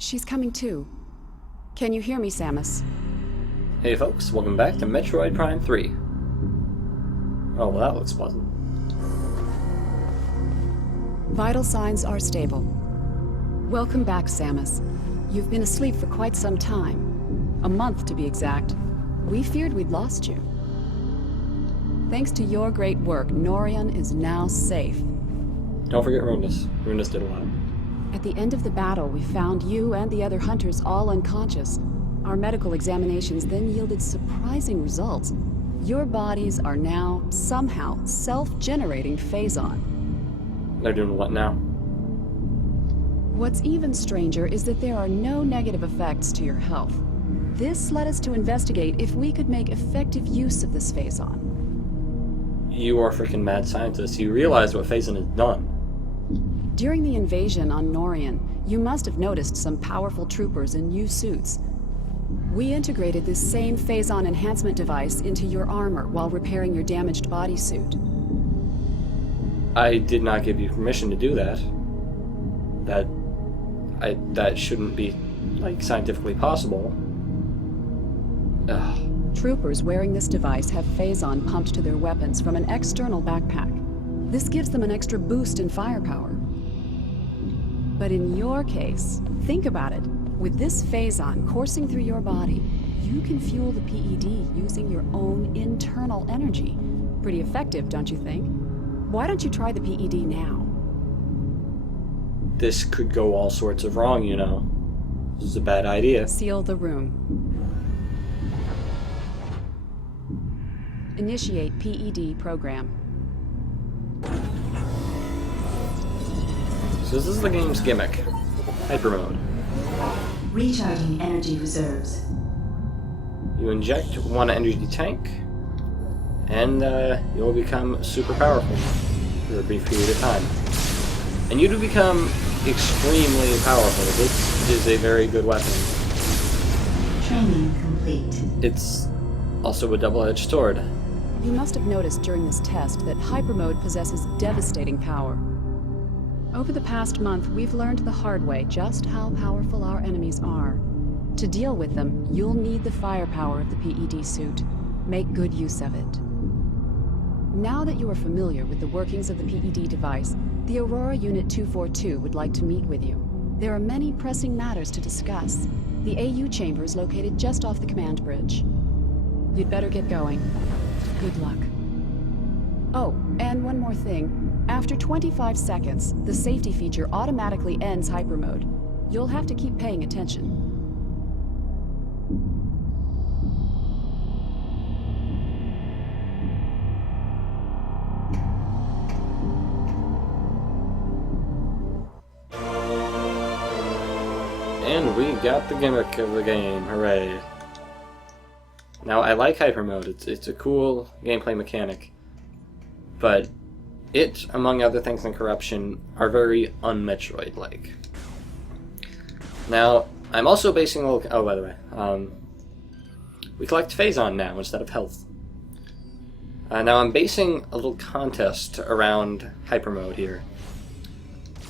She's coming too. Can you hear me, Samus? Hey folks, welcome back to Metroid Prime 3. Oh, well that looks pleasant. Vital signs are stable. Welcome back, Samus. You've been asleep for quite some time. A month, to be exact. We feared we'd lost you. Thanks to your great work, Norion is now safe. Don't forget Runus. Runus did a lot. At the end of the battle, we found you and the other hunters all unconscious. Our medical examinations then yielded surprising results. Your bodies are now, somehow, self-generating Phazon. They're doing what now? What's even stranger is that there are no negative effects to your health. This led us to investigate if we could make effective use of this Phazon. You are a freaking mad scientist. You realize what Phazon has done. During the invasion on Norion, you must have noticed some powerful troopers in new suits. We integrated this same Phazon enhancement device into your armor while repairing your damaged bodysuit. I did not give you permission to do that. That shouldn't be, like, scientifically possible. Ugh. Troopers wearing this device have Phazon pumped to their weapons from an external backpack. This gives them an extra boost in firepower. But in your case, think about it. With this Phazon coursing through your body, you can fuel the PED using your own internal energy. Pretty effective, don't you think? Why don't you try the PED now? This could go all sorts of wrong, you know. This is a bad idea. Seal the room. Initiate PED program. So this is the game's gimmick. Hypermode. Recharging energy reserves. You inject one energy tank, and you'll become super powerful for a brief period of time. And you do become extremely powerful. This is a very good weapon. Training complete. It's also a double-edged sword. You must have noticed during this test that Hypermode possesses devastating power. Over the past month, we've learned the hard way just how powerful our enemies are. To deal with them, you'll need the firepower of the PED suit. Make good use of it. Now that you are familiar with the workings of the PED device, the Aurora Unit 242 would like to meet with you. There are many pressing matters to discuss. The AU chamber is located just off the command bridge. You'd better get going. Good luck. Oh, and one more thing. After 25 seconds, the safety feature automatically ends Hypermode. You'll have to keep paying attention. And we got the gimmick of the game. Hooray. Now, I like Hypermode. It's a cool gameplay mechanic. But it, among other things in Corruption, are very un-Metroid-like. Now, I'm also basing a little... Oh, by the way. We collect Phazon now instead of health. Now, I'm basing a little contest around Hypermode here.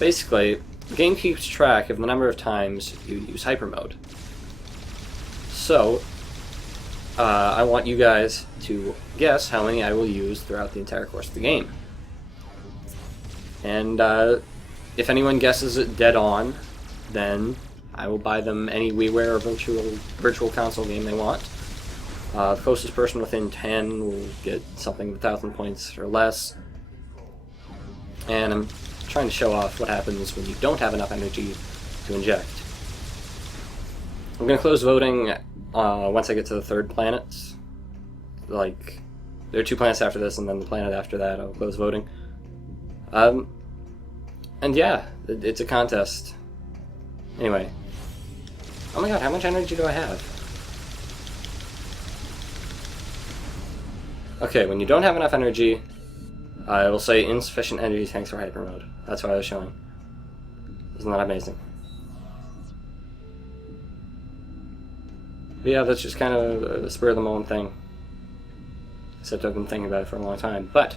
Basically, the game keeps track of the number of times you use Hypermode. So, I want you guys to guess how many I will use throughout the entire course of the game. And if anyone guesses it dead on, then I will buy them any Wiiware or virtual console game they want. The closest person within 10 will get something with 1,000 points or less. And I'm trying to show off what happens when you don't have enough energy to inject. I'm going to close voting once I get to the third planet. Like, there are 2 planets after this, and then the planet after that I'll close voting. And yeah, it's a contest. Anyway. Oh my god, how much energy do I have? Okay, when you don't have enough energy, I will say insufficient energy tanks for Hypermode. That's what I was showing. Isn't that amazing? But yeah, that's just kind of a spur-of-the-moment thing. Except I've been thinking about it for a long time. But,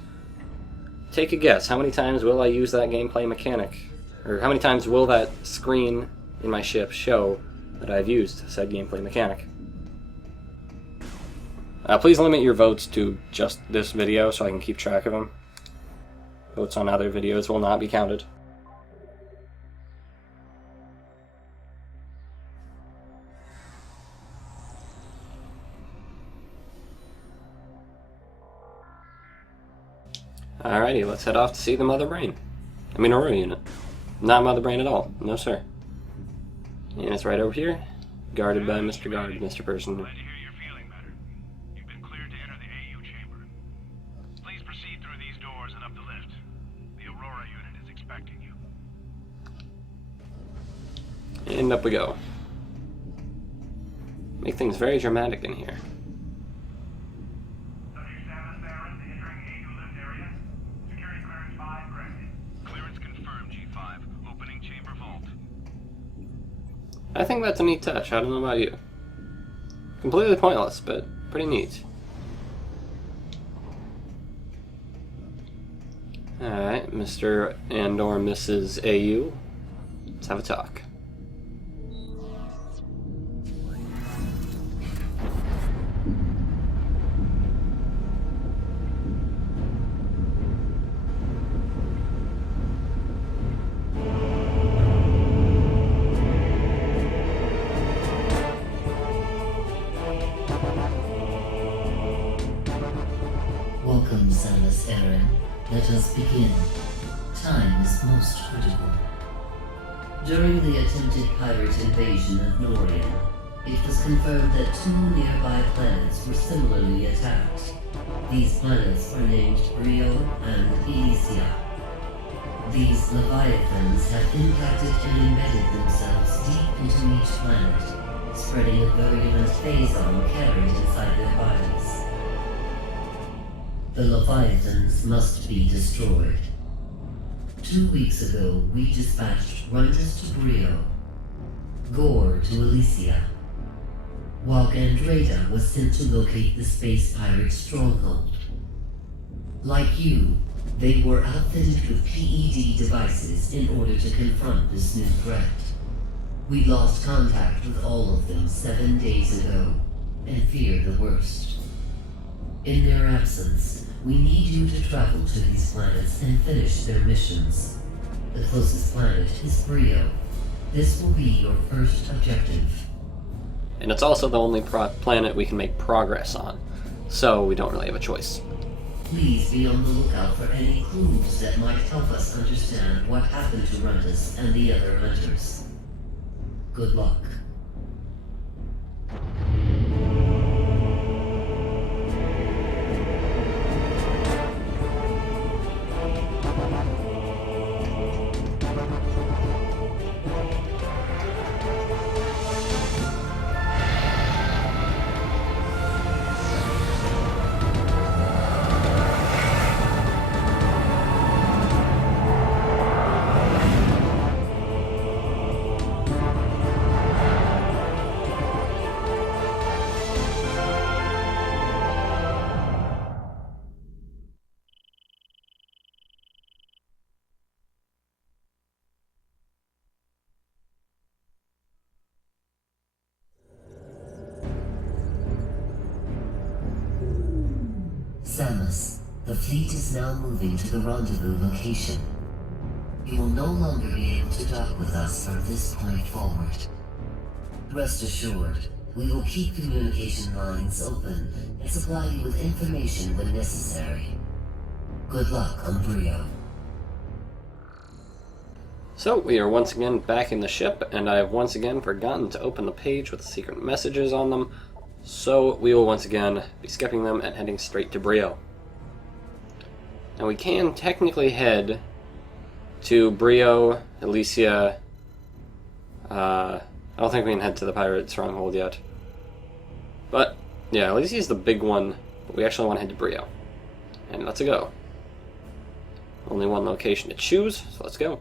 take a guess. How many times will I use that gameplay mechanic? Or how many times will that screen in my ship show that I've used said gameplay mechanic. Please limit your votes to just this video so I can keep track of them. Votes on other videos will not be counted. Alrighty, let's head off to see the Mother Brain. I mean, Aurora unit. Not Mother Brain at all. No, sir. And it's right over here, guarded by Mr. Guard, Mr. Person. Glad to hear you're feeling better. You've been cleared to enter the AU chamber. Please proceed through these doors and up the lift. The Aurora unit is expecting you. And up we go. Make things very dramatic in here. I think that's a neat touch. I don't know about you. Completely pointless, but pretty neat. Alright, Mr. and/or Mrs. AU. Let's have a talk. Welcome, Samus Aran. Let us begin. Time is most critical. During the attempted pirate invasion of Norian, it was confirmed that 2 nearby planets were similarly attacked. These planets were named Brio and Elysia. These leviathans have impacted and embedded themselves deep into each planet, spreading a virulent phazon carried inside their bodies. The Leviathans must be destroyed. 2 weeks ago, we dispatched Runtus to Brio, Gore to Elysia, while Gandreda was sent to locate the space pirate Stronghold. Like you, they were outfitted with PED devices in order to confront this new threat. We lost contact with all of them 7 days ago, and fear the worst. In their absence, we need you to travel to these planets and finish their missions. The closest planet is Brio. This will be your first objective. And it's also the only planet we can make progress on, so we don't really have a choice. Please be on the lookout for any clues that might help us understand what happened to Runtus and the other hunters. Good luck. Samus, the fleet is now moving to the rendezvous location. You will no longer be able to dock with us from this point forward. Rest assured, we will keep communication lines open and supply you with information when necessary. Good luck on Brio. So, we are once again back in the ship, and I have once again forgotten to open the page with the secret messages on them, so we will once again be skipping them and heading straight to Brio. Now we can technically head to Brio, Elysia. I don't think we can head to the Pirate Stronghold yet. But, yeah, Elysia is the big one, but we actually want to head to Brio. And let's go. Only one location to choose, so let's go.